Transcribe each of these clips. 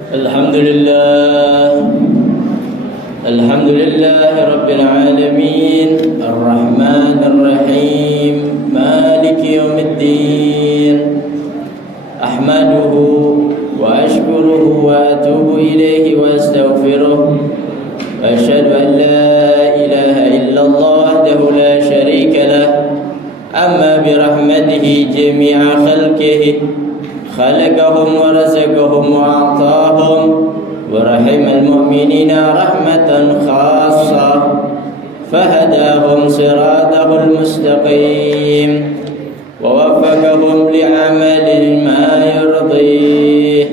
الحمد لله الحمد لله رب العالمين الرحمن الرحيم مالك يوم الدين أحمده وأشكره وأتوب إليه وأستغفره وأشهد أن لا إله إلا الله وحده لا شريك له أما برحمته جميع خلقه خلقهم ورزقهم وأعطاهم ورحم المؤمنين رحمة خاصة فهداهم صراطه المستقيم ووفقهم لعمل ما يرضيه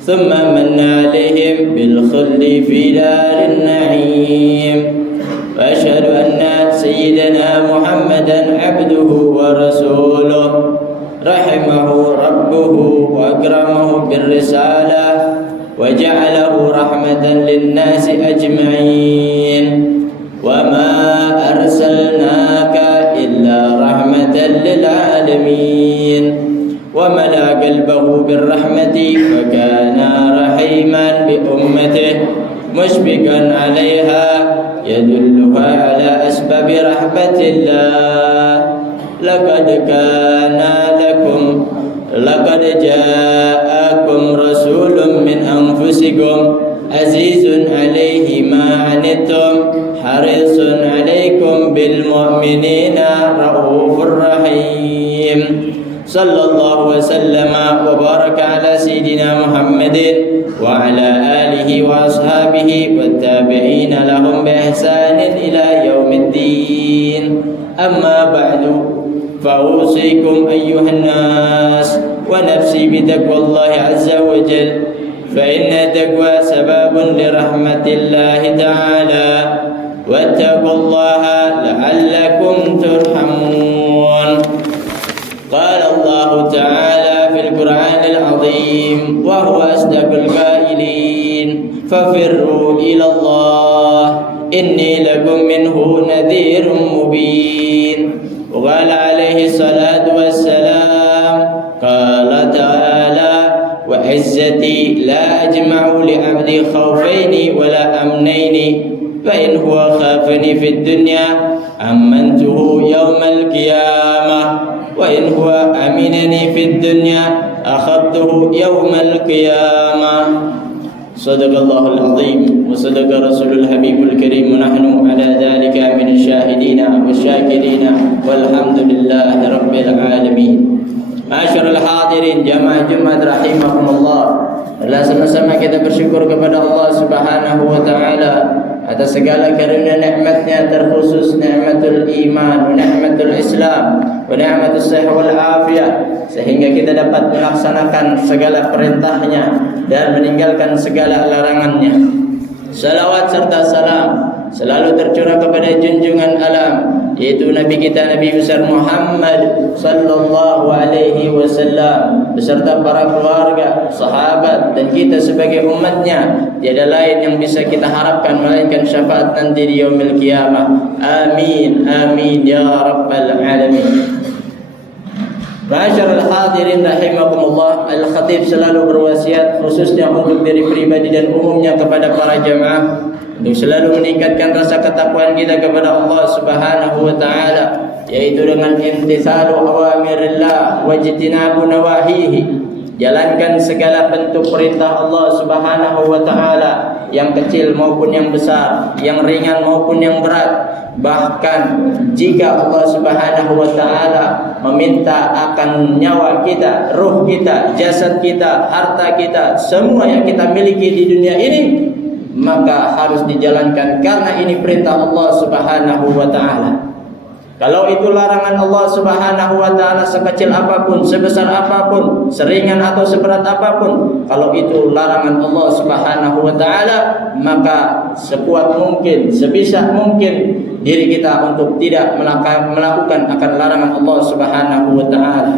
ثم من عليهم بالخلد في دار النعيم وأشهد أن سيدنا محمدا عبده ورسوله رحمه ربه وأكرمه بالرسالة وجعله رحمة للناس أجمعين وما أرسلناك إلا رحمة للعالمين وملأ قلبه بالرحمة فكان رحيما بأمته مشفقا عليها يدلها على أسباب رحمة الله لقد جاءكم رسول من أنفسكم عزيز عليه ما عنتم حريص عليكم بالمؤمنين رؤوف رحيم صلى الله وسلم وبارك على سيدنا محمد وعلى آله وأصحابه والتابعين لهم بإحسان إلى يوم الدين أما بعد فأوصيكم أيها الناس ونفسي بتقوى الله عز وجل فإن التقوى سبب لرحمة الله تعالى واتقوا الله لعلكم ترحمون. قال الله تعالى في القرآن العظيم وهو أصدق القائلين ففروا إلى الله إني لكم منه نذير مبين. وقال عليه الصلاة والسلام قال تعالى وعزتي لا أجمع لعبدي خوفين ولا أمنين فإن هو خافني في الدنيا أمنته يوم القيامة وإن هو أمنني في الدنيا أخذته يوم القيامة. صدق الله العظيم وصدق رسول الحبيب الكريم ونحن على ذلك من الشاهدين والشاكرين والحمد لله رب العالمين. Masyarul hadirin jamaah Jumat rahimakumullah. Adalah sama-sama kita bersyukur kepada Allah Subhanahu wa taala atas segala karunia nikmatnya, terkhusus nikmatul iman wa nikmatul Islam wa nikmatus sihah wal afiyah, sehingga kita dapat melaksanakan segala perintahnya dan meninggalkan segala larangannya. Salawat serta salam selalu tercurah kepada junjungan alam, yaitu Nabi kita Nabi besar Muhammad sallallahu alaihi wasallam beserta para keluarga, sahabat dan kita sebagai umatnya. Tiada lain yang bisa kita harapkan melainkan syafaat nanti di yaumil qiyamah. Amin amin ya rabbal alamin. Ma'asyiral hadirin rahimakumullah, Al-Khatib selalu berwasiat khususnya untuk diri pribadi dan umumnya kepada para jamaah untuk selalu meningkatkan rasa ketakwaan kita kepada Allah Subhanahu wa taala, yaitu dengan imtithalu awamirillah wa ijtinabu nawahihi. Jalankan segala bentuk perintah Allah Subhanahu wa taala, yang kecil maupun yang besar, yang ringan maupun yang berat. Bahkan jika Allah Subhanahu wa taala meminta akan nyawa kita, ruh kita, jasad kita, harta kita, semua yang kita miliki di dunia ini, maka harus dijalankan karena ini perintah Allah Subhanahu wa taala. Kalau itu larangan Allah Subhanahu wa taala, sekecil apapun, sebesar apapun, seringan atau seberat apapun, kalau itu larangan Allah Subhanahu wa taala, maka sekuat mungkin, sebisa mungkin diri kita untuk tidak melakukan akan larangan Allah Subhanahu wa taala.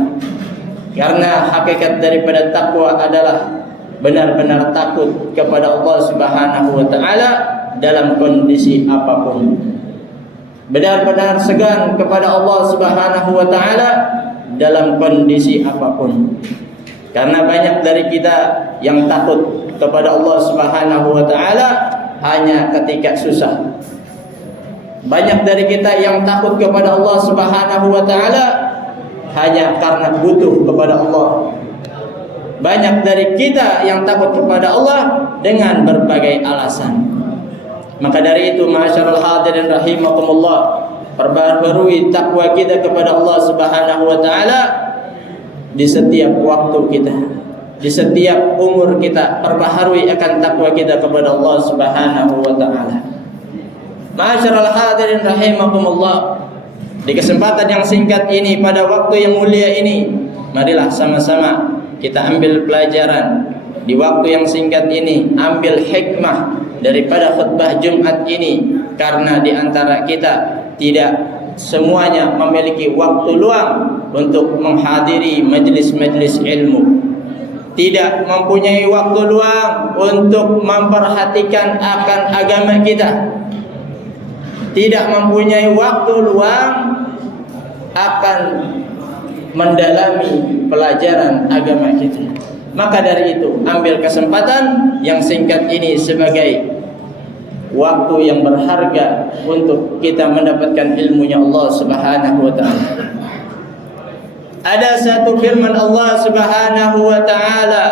Karena hakikat daripada takwa adalah benar-benar takut kepada Allah Subhanahu wa taala dalam kondisi apapun. Benar-benar segan kepada Allah Subhanahu wa taala dalam kondisi apapun. Karena banyak dari kita yang takut kepada Allah Subhanahu wa taala hanya ketika susah. Banyak dari kita yang takut kepada Allah Subhanahu wa taala hanya karena butuh kepada Allah. Banyak dari kita yang takut kepada Allah dengan berbagai alasan. Maka dari itu, ma'asyiral hadirin rahimakumullah, perbarui takwa kita kepada Allah Subhanahu wa taala di setiap waktu kita, di setiap umur kita. Perbaharui akan takwa kita kepada Allah Subhanahu wa taala. Ma'asyiral hadirin rahimakumullah, di kesempatan yang singkat ini, pada waktu yang mulia ini, marilah sama-sama kita ambil pelajaran di waktu yang singkat ini, ambil hikmah daripada khutbah Jumat ini. Karena di antara kita tidak semuanya memiliki waktu luang untuk menghadiri majlis-majlis ilmu, tidak mempunyai waktu luang untuk memperhatikan akan agama kita, tidak mempunyai waktu luang akan mendalami pelajaran agama kita. Maka dari itu, ambil kesempatan yang singkat ini sebagai waktu yang berharga untuk kita mendapatkan ilmunya Allah Subhanahu wa taala. Ada satu firman Allah Subhanahu wa taala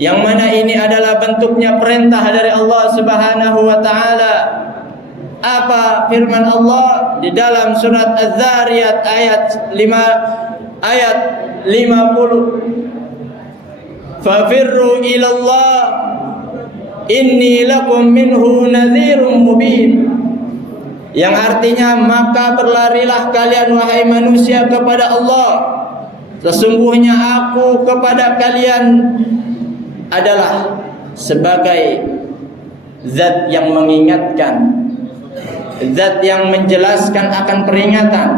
yang mana ini adalah bentuknya perintah dari Allah Subhanahu wa taala. Apa firman Allah di dalam surat Az-Zariyat ayat 50? Fafirru ilallah inni lakum minhu nadhirun mubin. Yang artinya, maka berlarilah kalian wahai manusia kepada Allah, sesungguhnya aku kepada kalian adalah sebagai zat yang mengingatkan, zat yang menjelaskan akan peringatan.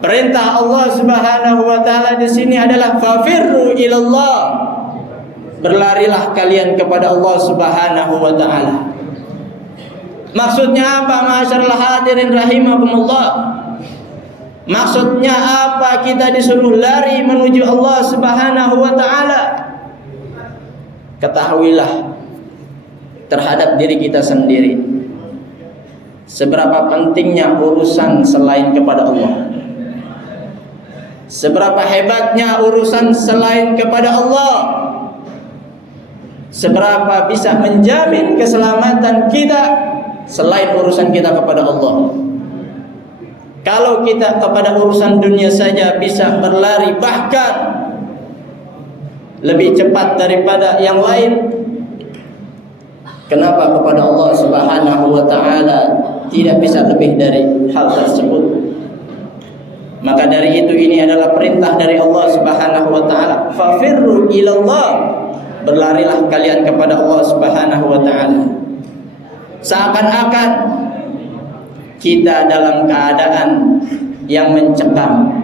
Perintah Allah Subhanahu wa taala di sini adalah fafirru ilallah, berlarilah kalian kepada Allah Subhanahu wa taala. Maksudnya apa, ma'asyiral hadirin rahimakumullah? Maksudnya apa kita disuruh lari menuju Allah Subhanahu wa taala? Ketahuilah terhadap diri kita sendiri seberapa pentingnya urusan selain kepada Allah, seberapa hebatnya urusan selain kepada Allah, seberapa bisa menjamin keselamatan kita selain urusan kita kepada Allah. Kalau kita kepada urusan dunia saja bisa berlari bahkan lebih cepat daripada yang lain, kenapa kepada Allah Subhanahu wa taala tidak bisa lebih dari hal tersebut? Maka dari itu, ini adalah perintah dari Allah Subhanahu wa taala, fafirru ilallah, berlarilah kalian kepada Allah Subhanahu wa taala. Seakan-akan kita dalam keadaan yang mencekam,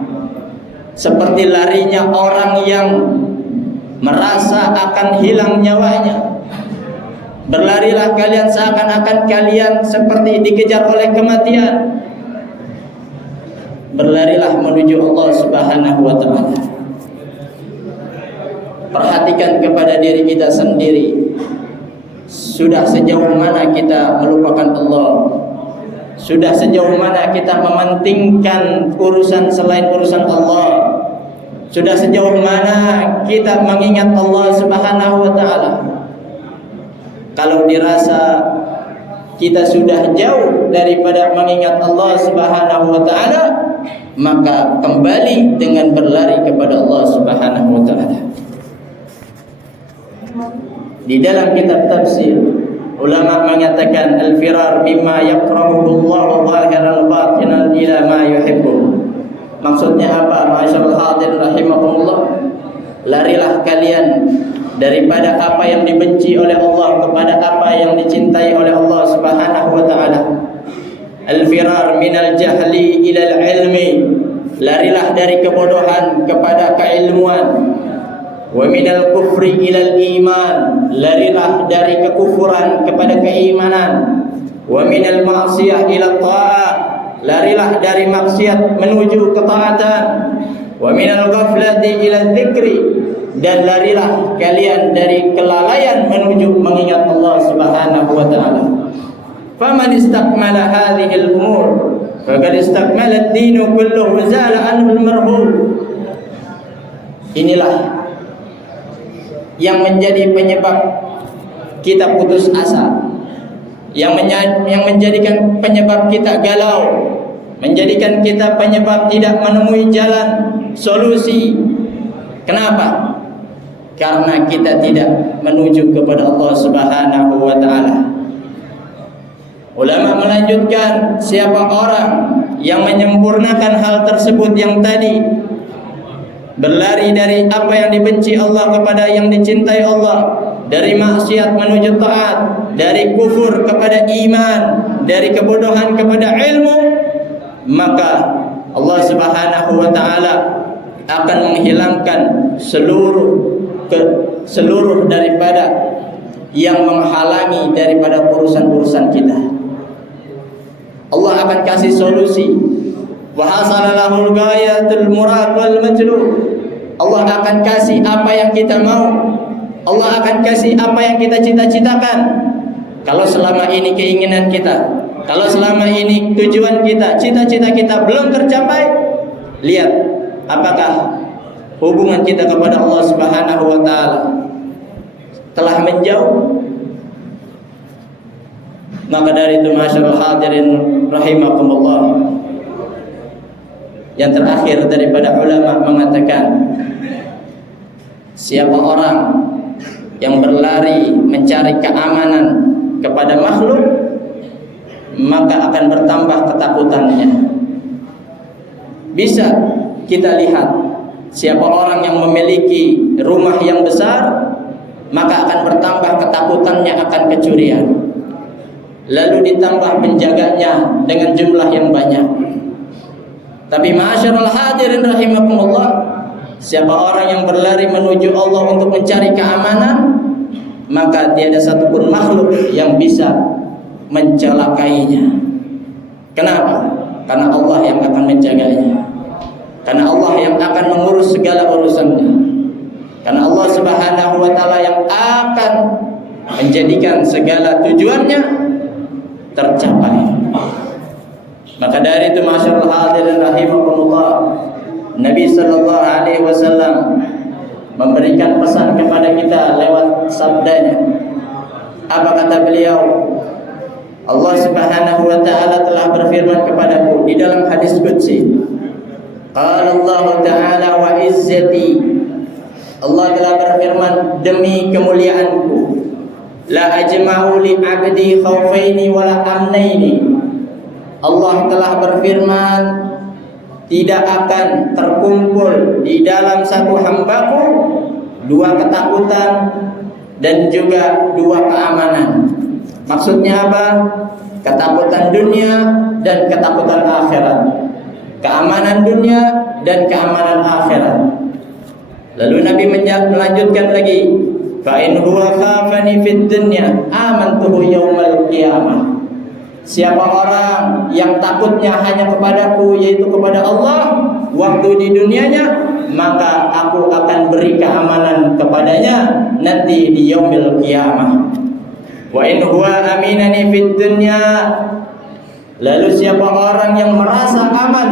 seperti larinya orang yang merasa akan hilang nyawanya. Berlarilah kalian seakan-akan kalian seperti dikejar oleh kematian. Berlarilah menuju Allah Subhanahu wa taala. Perhatikan kepada diri kita sendiri. Sudah sejauh mana kita melupakan Allah? Sudah sejauh mana kita mementingkan urusan selain urusan Allah? Sudah sejauh mana kita mengingat Allah Subhanahu wa taala? Kalau dirasa kita sudah jauh daripada mengingat Allah Subhanahu wa taala, maka kembali dengan berlari kepada Allah Subhanahu wa taala. Di dalam kitab tafsir, ulama mengatakan al-firar mimma yakrahuhu Allah zahiran batinan ila ma yuhibbu. Maksudnya apa, ma'asyiral hadirin rahimakumullah? Larilah kalian daripada apa yang dibenci oleh Allah kepada apa yang dicintai oleh Allah Subhanahu wa taala. Al-firar minal jahli ilal ilmi, larilah dari kebodohan kepada keilmuan. Wa minal kufri ilal iman, larilah dari kekufuran kepada keimanan. Wa minal ma'siyah ila ta'ah, larilah dari maksiat menuju ketaatan. Wa minal ghaflati ila dzikri, dan larilah kalian dari kelalaian menuju mengingat Allah Subhanahu wa taala. Faman istakmala hadhil umur faqad istakmala ad-din kulluhu wa zala anhu al-marhum. Inilah yang menjadi penyebab kita putus asa, yang menjadikan penyebab kita galau, menjadikan kita penyebab tidak menemui jalan solusi. Kenapa? Karena kita tidak menuju kepada Allah Subhanahu wa taala. Ulama melanjutkan, siapa orang yang menyempurnakan hal tersebut yang tadi, berlari dari apa yang dibenci Allah kepada yang dicintai Allah, dari maksiat menuju taat, dari kufur kepada iman, dari kebodohan kepada ilmu, maka Allah Subhanahu wa taala akan menghilangkan seluruh daripada yang menghalangi daripada urusan-urusan kita. Allah akan kasih solusi. Wa hasalalahul ghayatul murad wal majlub. Allah akan kasih apa yang kita mau. Allah akan kasih apa yang kita cita-citakan. Kalau selama ini keinginan kita, kalau selama ini tujuan kita, cita-cita kita belum tercapai, lihat apakah hubungan kita kepada Allah Subhanahu wa taala telah menjauh. Maka dari itu, masyaallah hadirin rahimakumullah, yang terakhir daripada ulama mengatakan, siapa orang yang berlari mencari keamanan kepada makhluk, maka akan bertambah ketakutannya. Bisa kita lihat, siapa orang yang memiliki rumah yang besar, maka akan bertambah ketakutannya akan kecurian. Lalu ditambah penjaganya dengan jumlah yang banyak. Tapi masyaallah hadirin rahimakumullah, siapa orang yang berlari menuju Allah untuk mencari keamanan, maka tiada satupun makhluk yang bisa mencelakainya. Kenapa? Karena Allah yang akan menjaganya. Karena Allah yang akan mengurus segala urusannya. Karena Allah Subhanahu wa taala yang akan menjadikan segala tujuannya tercapai. Maka dari itu, masyaallah hadirin rahimakumullah, Nabi sallallahu alaihi wasallam memberikan pesan kepada kita lewat sabdanya. Apa kata beliau? Allah Subhanahu wa taala telah berfirman kepadaku di dalam hadis qudsi. Qala Allah taala wa izzati. Allah telah berfirman, demi kemuliaanku, la ajma'u li 'abdi khaufaini wa la amnaini. Allah telah berfirman, tidak akan terkumpul di dalam satu hambaku dua ketakutan dan juga dua keamanan. Maksudnya apa? Ketakutan dunia dan ketakutan akhirat. Keamanan dunia dan keamanan akhirat. Lalu Nabi melanjutkan lagi, fa in huwa khafani fid dunya amantuhu yaumal qiyamah. Siapa orang yang takutnya hanya kepadaku, yaitu kepada Allah, waktu di dunianya, maka aku akan beri keamanan kepadanya nanti di yaumil qiyamah. Wa in huwa aminani fid dunya. Lalu siapa orang yang merasa aman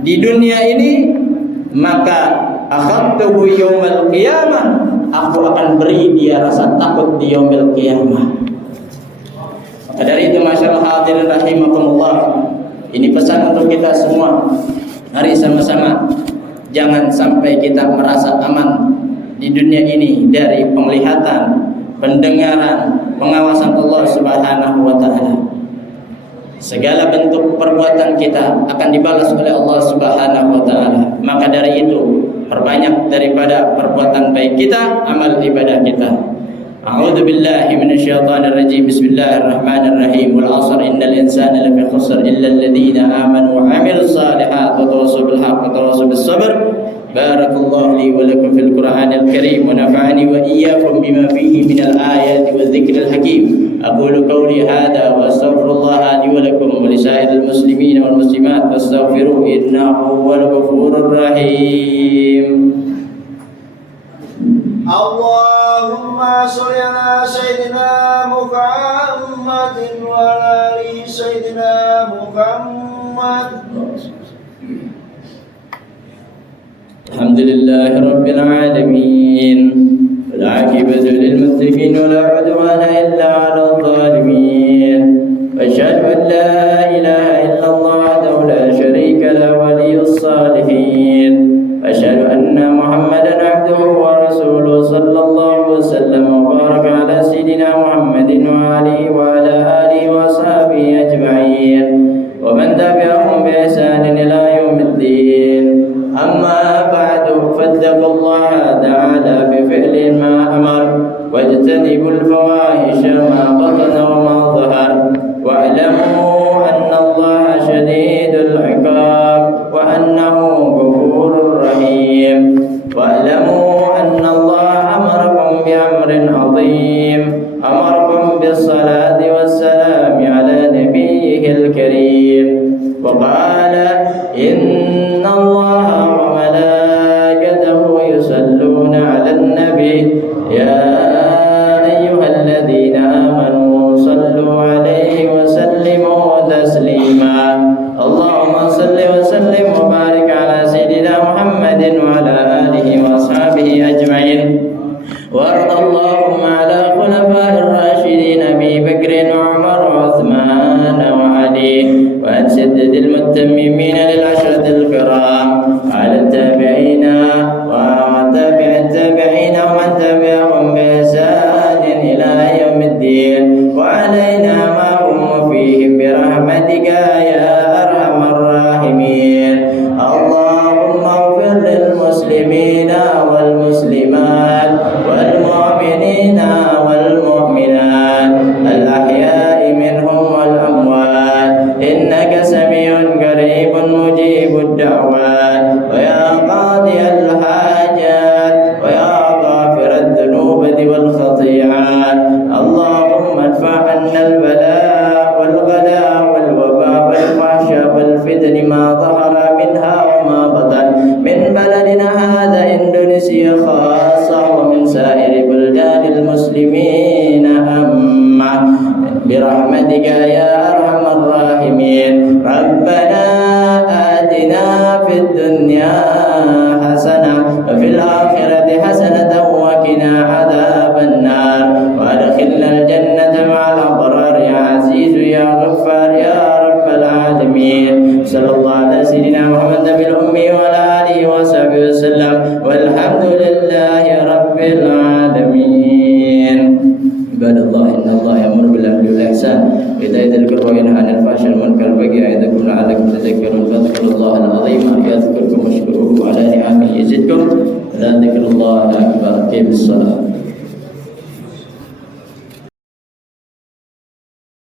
di dunia ini, maka akhadtuhu yaumal qiyamah, aku akan beri dia rasa takut di yaumil qiyamah. Dari itu, masyaallah hadirin rahimakumullah, ini pesan untuk kita semua. Mari sama-sama jangan sampai kita merasa aman di dunia ini dari penglihatan, pendengaran, pengawasan Allah Subhanahu wa taala. Segala bentuk perbuatan kita akan dibalas oleh Allah Subhanahu wa taala. Maka dari itu, perbanyak daripada perbuatan baik kita, amal ibadah kita. A'udzu billahi minasyaitonir rajim. Bismillahirrahmanirrahim. Wal 'asr innal insana lafi khusr illa alladziina aamanu wa 'amilus shalihaati wa tawassaw bil haqqi wa tawassaw bis sabr. بارك الله لي ولكم في القرآن الكريم ونفعني وإياكم بما فيه من الآيات والذكر الحكيم. أقول قولي هذا وأستغفر الله لي ولكم ولسائر المسلمين والمسلمات فاستغفروه إنه هو الغفور الرحيم. اللهم صل على سيدنا محمد وعلى آل سيدنا محمد. الحمد لله رب العالمين والعاقبة للمتقين ولا عدوان إلا على الظالمين وأشهد أن لا إله إلا الله وحده لا شريك له ولي الصالحين وأشهد أن محمدا عبده ورسوله صلى الله وسلم وبارك على سيدنا محمد وعلى آله وأصحابه أجمعين ومن تبعهم بإحسان إلى يوم الدين. أما بعد فاتقوا الله تعالى بفعل ما أمر واجتنبوا الفواحش ما بطن وما ظهر واعلموا أن الله شديد العقاب وأنه غفور رحيم واعلموا أن الله أمركم بأمر عظيم أمركم بالصلاة والسلام على نبيه الكريم وقال إن الله وملائكته يصلون على النبي يا أيها الذين آمنوا صلوا عليه وسلموا تسليما. اللهم صل وسلم وبارك على سيدنا محمد وعلى آله وأصحابه أجمعين وارض اللهم على خلفاء الراشدين أبي بكر وعمر وعثمان وعلي وعن سدد المتممين للعشرة الكرام على التابعين وتابع التابعين ومن تبعهم بإحسان إلى يوم الدين وعلينا معهم فيهم برحمتك يا أرحم الراحمين. اللهم اغفر للمسلمين والمسلمات والمؤمنين والمؤمنات الأحياء منهم والأموات إنك سميع قريب مجيب الدعوات ويا قاضي الحاجات ويا غافر الذنوب والخطيئات. اللهم ادفع عنا البلاء والغلاء والوباء والفحشاء والفتن ما ظهر منها وما بطن من بلدنا هذا إندونيسيا خاصة ومن سائر بلدان المسلمين أما برحمتك يا أرحم الراحمين. ربنا آتنا في الدنيا حسنة وفي الآخرة حسنة وقنا عذاب النار وأدخلنا الجنة مع الأبرار يا عزيز يا غفار يا رب العالمين. صلى الله على سيدنا محمد النبي الأمي وعلى آله وصحبه وسلم والحمد لله رب العالمين. عباد الله إن الله يأمر بالعدل والإحسان وإيتاء ذي القربى وينهى عن الفحشاء والمنكر والبغي يعظكم لعلكم تذكرون فاذكروا الله العظيم يذكركم واشكروه على نعمه يزدكم ولا ذكر الله أكبر. أقيموا الصلاة.